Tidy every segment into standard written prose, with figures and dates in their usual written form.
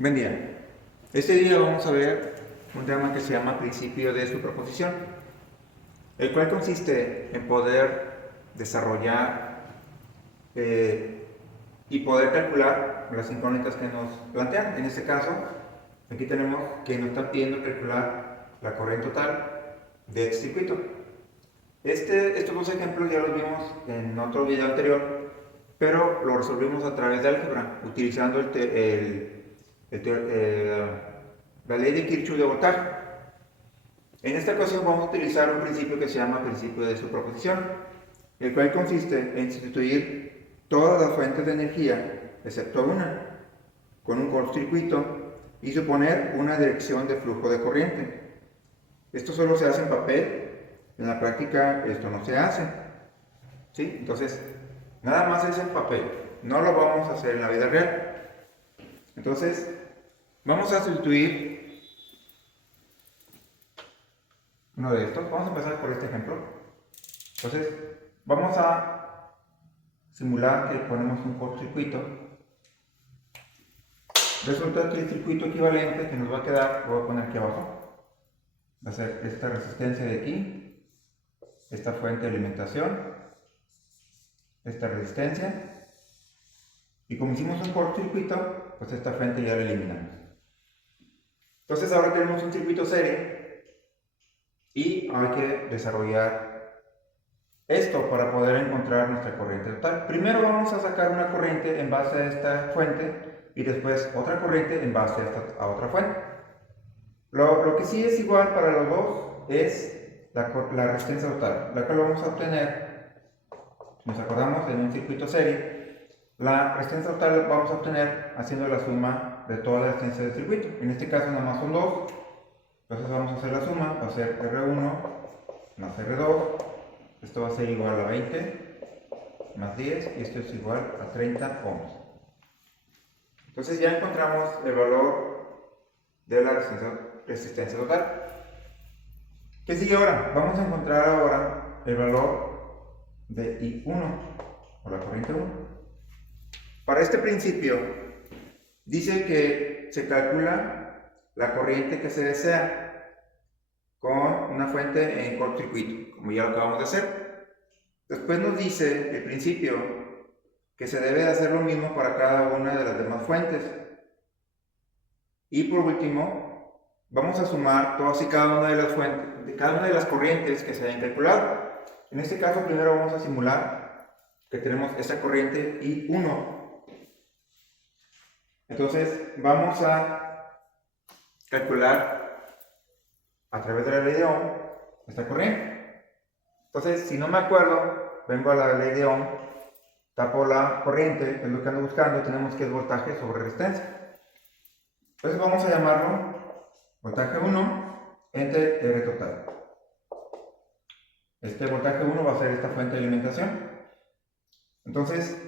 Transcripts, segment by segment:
Buen día. Este día vamos a ver un tema que se llama principio de superposición, el cual consiste en poder desarrollar y poder calcular las incógnitas que nos plantean. En este caso, aquí tenemos que nos están pidiendo calcular la corriente total de este circuito. Estos dos ejemplos ya los vimos en otro video anterior, pero lo resolvimos a través de álgebra, utilizando la ley de Kirchhoff de voltaje. En esta ocasión vamos a utilizar un principio que se llama principio de superposición, el cual consiste en sustituir todas las fuentes de energía, excepto una, con un cortocircuito y suponer una dirección de flujo de corriente. Esto solo se hace en papel, en la práctica esto no se hace. ¿Sí? Entonces, nada más es en papel, no lo vamos a hacer en la vida real. Entonces, vamos a sustituir uno de estos. Vamos a empezar por este ejemplo. Entonces, vamos a simular que ponemos un cortocircuito. Resulta que el circuito equivalente que nos va a quedar, lo voy a poner aquí abajo, va a ser esta resistencia de aquí, esta fuente de alimentación, esta resistencia, y como hicimos un cortocircuito, pues esta fuente ya la eliminamos. Entonces ahora tenemos un circuito serie y hay que desarrollar esto para poder encontrar nuestra corriente total. Primero vamos a sacar una corriente en base a esta fuente y después otra corriente en base a otra fuente. Lo que sí es igual para los dos es la resistencia total, la cual vamos a obtener, si nos acordamos, en un circuito serie. La resistencia total vamos a obtener haciendo la suma de toda la resistencia del circuito. En este caso nada más son dos, entonces vamos a hacer la suma, va a ser R1 más R2, esto va a ser igual a 20 más 10 y esto es igual a 30 ohms. Entonces ya encontramos el valor de la resistencia total. ¿Qué sigue ahora? Vamos a encontrar ahora el valor de I1 o la corriente 1. Para este principio dice que se calcula la corriente que se desea con una fuente en cortocircuito, como ya lo acabamos de hacer. Después nos dice el principio que se debe de hacer lo mismo para cada una de las demás fuentes. Y por último, vamos a sumar todas y cada una de las fuentes, de cada una de las corrientes que se hayan calculado. En este caso, primero vamos a simular que tenemos esta corriente I1. Entonces, vamos a calcular a través de la ley de Ohm esta corriente. Entonces, si no me acuerdo, vengo a la ley de Ohm, tapo la corriente, es lo que ando buscando, tenemos que es voltaje sobre resistencia. Entonces vamos a llamarlo voltaje 1 entre R total. Este voltaje 1 va a ser esta fuente de alimentación. Entonces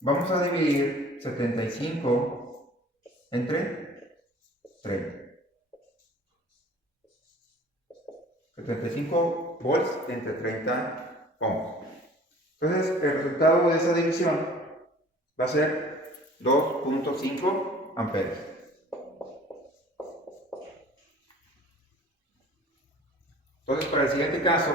vamos a dividir 75 entre 30. 75 volts entre 30 ohms. Entonces el resultado de esa división va a ser 2.5 amperes. Entonces, para el siguiente caso,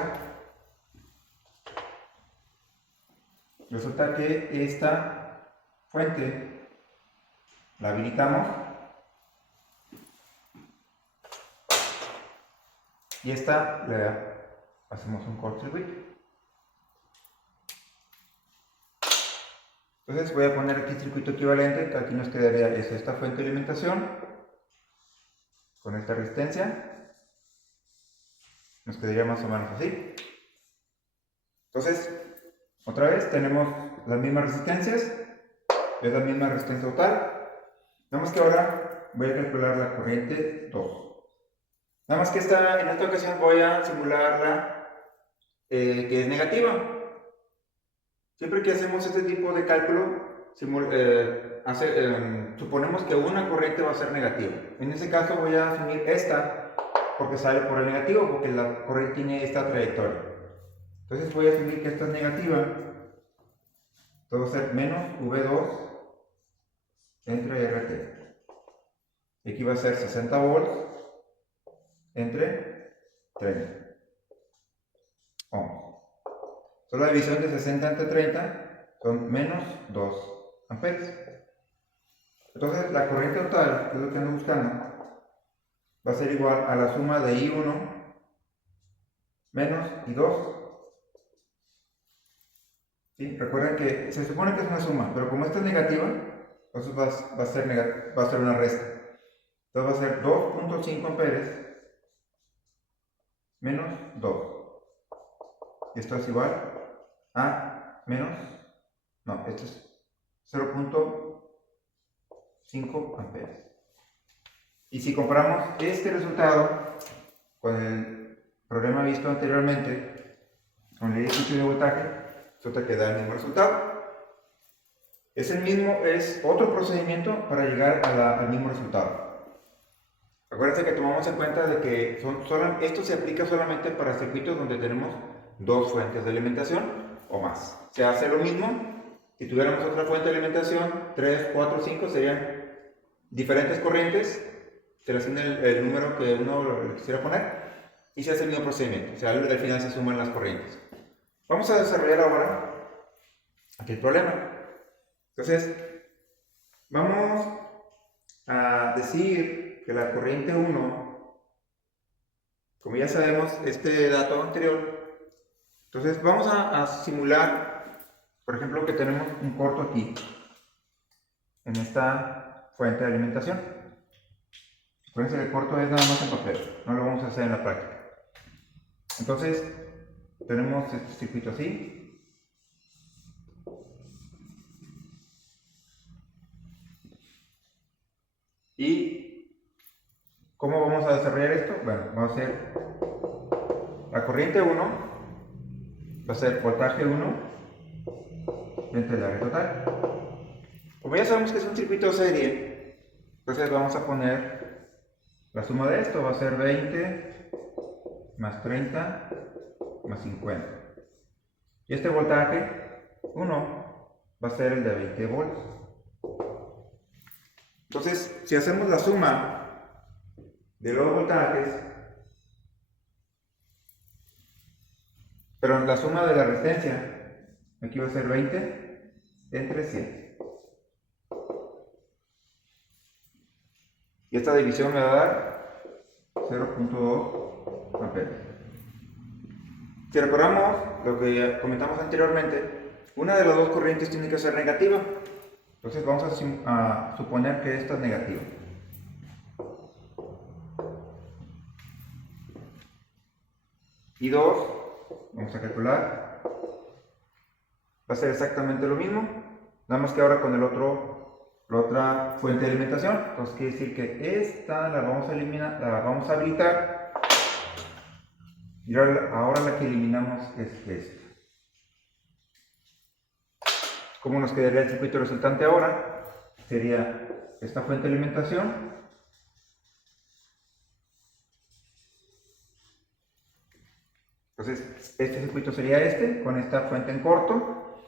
resulta que esta fuente la habilitamos y esta le hacemos un cortocircuito. Entonces voy a poner aquí el circuito equivalente, que aquí nos quedaría esta fuente de alimentación con esta resistencia. Nos quedaría más o menos así. Entonces, otra vez tenemos las mismas resistencias, es la misma resistencia total. Nada más que ahora voy a calcular la corriente 2. Nada más que en esta ocasión voy a simularla que es negativa. Siempre que hacemos este tipo de cálculo, suponemos que una corriente va a ser negativa. En este caso voy a asumir esta porque sale por el negativo, porque la corriente tiene esta trayectoria. Entonces voy a asumir que esta es negativa. Esto va a ser menos V2 entre RT. Y aquí va a ser 60 volts entre 30 ohms. Entonces la división de 60 entre 30 son menos 2 amperes. Entonces la corriente total, que es lo que ando buscando, va a ser igual a la suma de I1 menos I2. ¿Sí? Recuerden que se supone que es una suma, pero como esta es negativa, entonces va a ser una resta. Entonces va a ser 2.5 amperes menos 2. Y esto es igual a menos, no, esto es 0.5 amperes. Y si comparamos este resultado con el problema visto anteriormente, con el ejercicio de voltaje, resulta que da el mismo resultado. Es otro procedimiento para llegar al mismo resultado. Acuérdense que tomamos en cuenta de que esto se aplica solamente para circuitos donde tenemos dos fuentes de alimentación o más. Se hace lo mismo si tuviéramos otra fuente de alimentación, 3, 4, 5, serían diferentes corrientes, se le asigna el número que uno le quisiera poner y se hace el mismo procedimiento, o sea, al final se suman las corrientes. Vamos a desarrollar ahora aquí el problema. Entonces, vamos a decir que la corriente 1, como ya sabemos este dato anterior, entonces vamos a simular, por ejemplo, que tenemos un corto aquí, en esta fuente de alimentación. Acuérdense que el corto es nada más en papel, no lo vamos a hacer en la práctica. Entonces, tenemos este circuito así. ¿Y cómo vamos a desarrollar esto? Bueno, vamos a hacer la corriente 1, va a ser voltaje 1 entre el área total. Como ya sabemos que es un circuito de serie, entonces vamos a poner la suma de esto, va a ser 20 más 30 más 50. Y este voltaje 1 va a ser el de 20 volts. Entonces, si hacemos la suma de los voltajes, pero la suma de la resistencia, aquí va a ser 20 entre 100. Y esta división me va a dar 0.2 amperes. Si recordamos lo que ya comentamos anteriormente, una de las dos corrientes tiene que ser negativa. Entonces vamos a suponer que esta es negativa. Y 2, vamos a calcular, va a ser exactamente lo mismo, nada más que ahora con la otra fuente de alimentación. Entonces quiere decir que esta la vamos a eliminar, la vamos a habilitar, y ahora la que eliminamos es esta. ¿Cómo nos quedaría el circuito resultante ahora? Sería esta fuente de alimentación Entonces, este circuito sería este, con esta fuente en corto.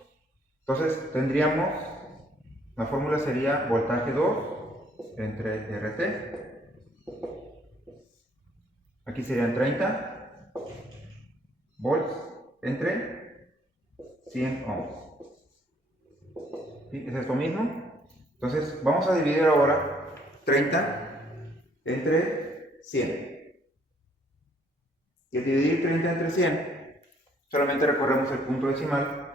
Entonces, tendríamos, la fórmula sería voltaje 2 entre RT. Aquí serían 30 volts entre 100 ohms. ¿Sí? Es esto mismo. Entonces, vamos a dividir ahora 30 entre 100. Y al dividir 30 entre 100, solamente recorremos el punto decimal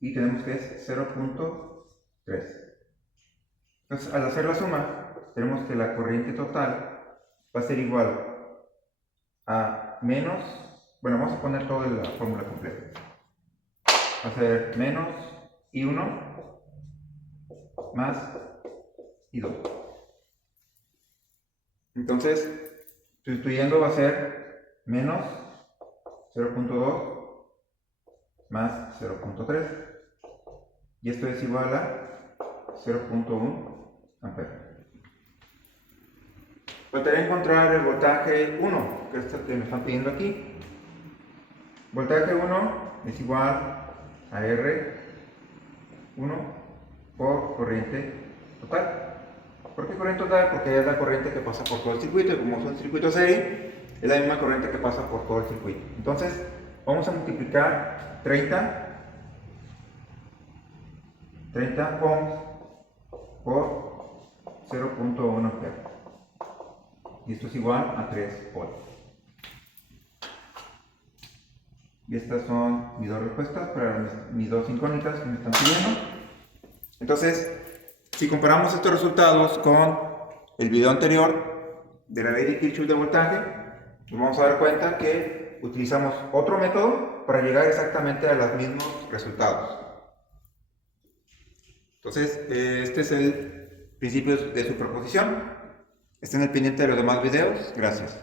y tenemos que es 0.3. Entonces, al hacer la suma, tenemos que la corriente total va a ser igual a menos, bueno, vamos a poner toda la fórmula completa. Va a ser menos I1 más I2. Entonces, sustituyendo va a ser menos 0.2 más 0.3 y esto es igual a 0.1 amperes. Faltaría encontrar el voltaje 1, que es el que me están pidiendo aquí. Voltaje 1 es igual a R1 por corriente total. ¿Por qué corriente total? Porque es la corriente que pasa por todo el circuito, y como es un circuito serie, es la misma corriente que pasa por todo el circuito. Entonces, vamos a multiplicar 30 ohms por 0.1 Hz. Y esto es igual a 3 volts. Y estas son mis dos respuestas para mis dos incógnitas que me están pidiendo. Entonces, si comparamos estos resultados con el video anterior de la ley de Kirchhoff de voltaje, nos vamos a dar cuenta que utilizamos otro método para llegar exactamente a los mismos resultados. Entonces, este es el principio de superposición. Estén al pendiente de los demás videos. Gracias.